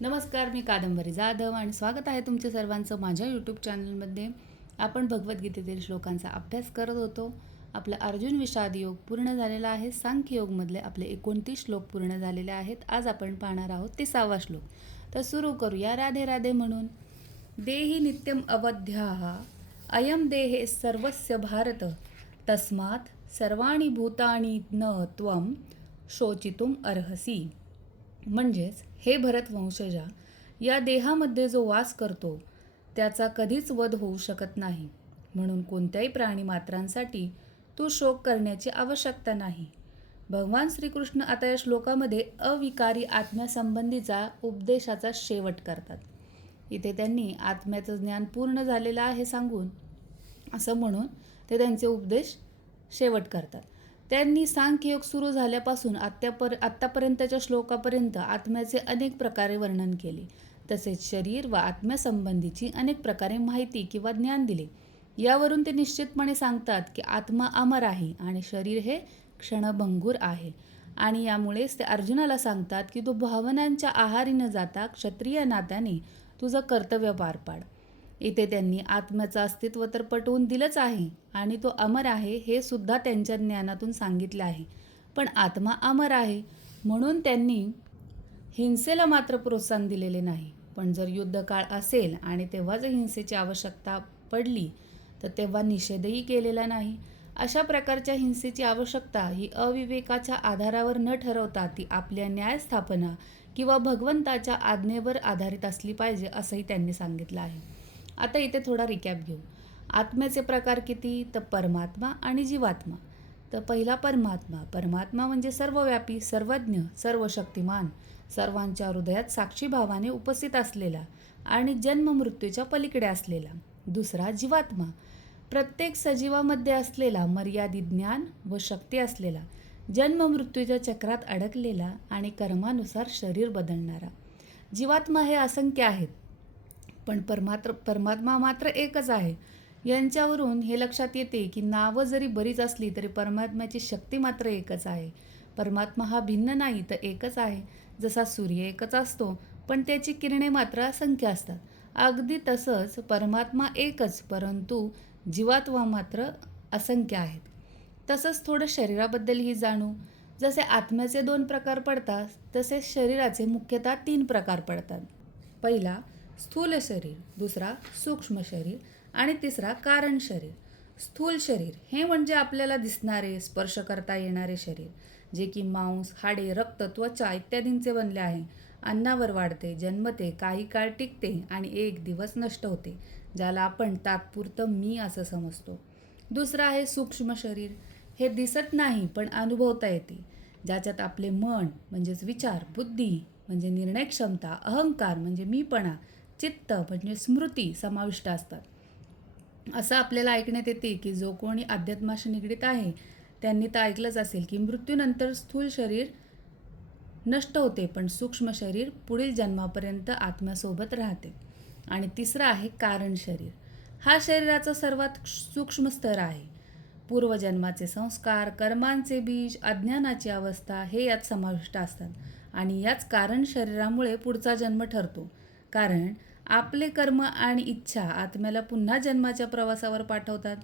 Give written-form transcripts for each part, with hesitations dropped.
नमस्कार, मी कादंबरी जाधव आणि स्वागत आहे तुमच्या सर्वांचं माझ्या यूट्यूब चॅनलमध्ये. आपण भगवद्गीतेतील श्लोकांचा अभ्यास करत होतो. आपला अर्जुन विषाद योग पूर्ण झालेला आहे. सांख्य योगमधले आपले 29 श्लोक पूर्ण झालेले आहेत. आज आपण पाहणार आहोत 30वा श्लोक. तर सुरू करूया. राधे राधे म्हणून. देहि नित्यम अवध्याः अयम देहे सर्वस्य भारत तस्मात् सर्वाणि भूतानि न त्वं शोचितुम अर्हसि. म्हणजेच, हे भरत वंशजा, या देहामध्ये जो वास करतो त्याचा कधीच वध होऊ शकत नाही, म्हणून कोणत्याही प्राणीमात्रांसाठी तू शोक करण्याची आवश्यकता नाही. भगवान श्रीकृष्ण आता या श्लोकामध्ये अविकारी आत्म्यासंबंधीचा उपदेशाचा शेवट करतात. इथे त्यांनी आत्म्याचं ज्ञान पूर्ण झालेलं आहे सांगून असं म्हणून ते त्यांचे उपदेश शेवट करतात. त्यांनी सांख्ययोग सुरू झाल्यापासून आत्तापर्यंतच्या श्लोकापर्यंत आत्म्याचे अनेक प्रकारे वर्णन केले. तसेच शरीर व आत्म्यासंबंधीची अनेक प्रकारे माहिती किंवा ज्ञान दिले. यावरून ते निश्चितपणे सांगतात की आत्मा अमर आहे आणि शरीर हे क्षणभंगूर आहे. आणि यामुळेच ते अर्जुनाला सांगतात की तू भावनांच्या आहारी न जाता क्षत्रिय नात्याने तुझं कर्तव्य पार पाड. इथे त्यांनी आत्म्याचं अस्तित्व तर पटवून दिलंच आहे आणि तो अमर आहे हे सुद्धा त्यांच्या ज्ञानातून सांगितलं आहे. पण आत्मा अमर आहे म्हणून त्यांनी हिंसेला मात्र प्रोत्साहन दिलेले नाही. पण जर युद्धकाळ असेल आणि तेव्हा जर हिंसेची आवश्यकता पडली तर तेव्हा निषेधही केलेला नाही. अशा प्रकारच्या हिंसेची आवश्यकता ही अविवेकाच्या आधारावर न ठरवता ती आपल्या न्यायस्थापना किंवा भगवंताच्या आज्ञेवर आधारित असली पाहिजे असंही त्यांनी सांगितलं आहे. आता इथे थोडा रिकॅप घेऊ. आत्म्याचे प्रकार किती? तर परमात्मा आणि जीवात्मा. तर पहिला परमात्मा. परमात्मा म्हणजे सर्वव्यापी, सर्वज्ञ, सर्वशक्तिमान, सर्वांच्या हृदयात साक्षी भावाने उपस्थित असलेला आणि जन्म मृत्यूच्या पलीकडे असलेला. दुसरा जीवात्मा. प्रत्येक सजीवामध्ये असलेला, मर्यादित ज्ञान व शक्ती असलेला, जन्म मृत्यूच्या चक्रात अडकलेला आणि कर्मानुसार शरीर बदलणारा. जीवात्मा हे असंख्य आहेत पण परमात्मा मात्र एकच आहे. यांच्यावरून हे लक्षात येते की नावं जरी बरीच असली तरी परमात्म्याची शक्ती मात्र एकच आहे. परमात्मा हा भिन्न नाही तर एकच आहे. जसा सूर्य एकच असतो पण त्याची किरणे मात्र असंख्य असतात, अगदी तसंच परमात्मा एकच परंतु जीवात्मा मात्र असंख्य आहेत. तसंच थोडं शरीराबद्दलही जाणू. जसे आत्म्याचे 2 प्रकार पडतात तसेच शरीराचे मुख्यतः 3 प्रकार पडतात. पहिला स्थूल शरीर, दुसरा सूक्ष्म शरीर आणि तिसरा कारण शरीर. स्थूल शरीर हे म्हणजे आपल्याला दिसणारे, स्पर्श करता येणारे शरीर, जे की मांस, हाडे, रक्त, त्वचा इत्यादींचे बनले आहे. अन्नावर वाढते, जन्मते, काही काळ टिकते आणि एक दिवस नष्ट होते, ज्याला आपण तात्पुरतं मी असं समजतो. दुसरं आहे सूक्ष्म शरीर. हे दिसत नाही पण अनुभवता येते, ज्याच्यात आपले मन म्हणजेच विचार, बुद्धी म्हणजे निर्णय क्षमता, अहंकार म्हणजे मीपणा, चित्त म्हणजे स्मृती समाविष्ट असतात. असं आपल्याला ऐकण्यात येते की जो कोणी अध्यात्माशी निगडीत आहे त्यांनी तर ऐकलंच असेल की मृत्यूनंतर स्थूल शरीर नष्ट होते पण सूक्ष्म शरीर पुढील जन्मापर्यंत आत्म्यासोबत राहते. आणि तिसरं आहे कारण शरीर. हा शरीराचा सर्वात सूक्ष्म स्तर आहे. पूर्वजन्माचे संस्कार, कर्मांचे बीज, अज्ञानाची अवस्था हे यात समाविष्ट असतात आणि याच कारण शरीरामुळे पुढचा जन्म ठरतो. कारण आपले कर्म आणि इच्छा आत्म्याला पुन्हा जन्माच्या प्रवासावर पाठवतात.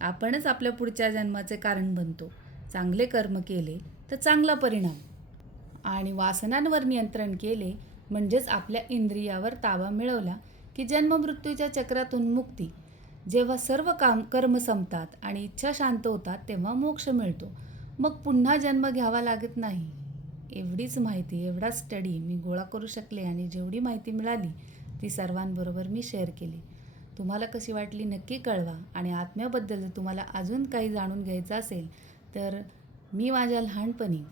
आपणच आपल्या पुढच्या जन्माचे कारण बनतो. चांगले कर्म केले तर चांगला परिणाम आणि वासनांवर नियंत्रण केले म्हणजेच आपल्या इंद्रियावर ताबा मिळवला की जन्ममृत्यूच्या चक्रातून मुक्ती. जेव्हा सर्व कर्म संपतात आणि इच्छा शांत होतात तेव्हा मोक्ष मिळतो. मग पुन्हा जन्म घ्यावा लागत नाही. एवढीच माहिती, एवढा स्टडी मी गोळा करू शकले आणि जेवढी माहिती मिळाली ती सर्वांबरोबर मी शेअर केली. तुम्हाला कशी वाटली नक्की कळवा. आणि आत्म्याबद्दल जर तुम्हाला अजून काही जाणून घ्यायचं असेल तर मी माझ्या लहानपणी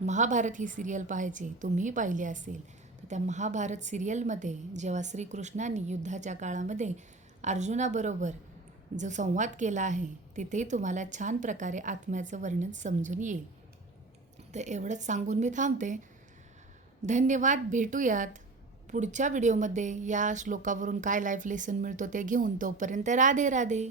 महाभारत ही सिरियल पाहायची. तुम्हीही पाहिली असेल तर त्या महाभारत सिरियलमध्ये जेव्हा श्रीकृष्णाने युद्धाच्या काळामध्ये अर्जुनाबरोबर जो संवाद केला आहे तिथेही तुम्हाला छान प्रकारे आत्म्याचं वर्णन समजून येईल. तर एवढंच सांगून मी थांबते. धन्यवाद. भेटूयात पुढच्या व्हिडिओमध्ये. या श्लोकावरून काय लाईफ लेसन मिळतो ते घेऊन. तोपर्यंत राधे राधे.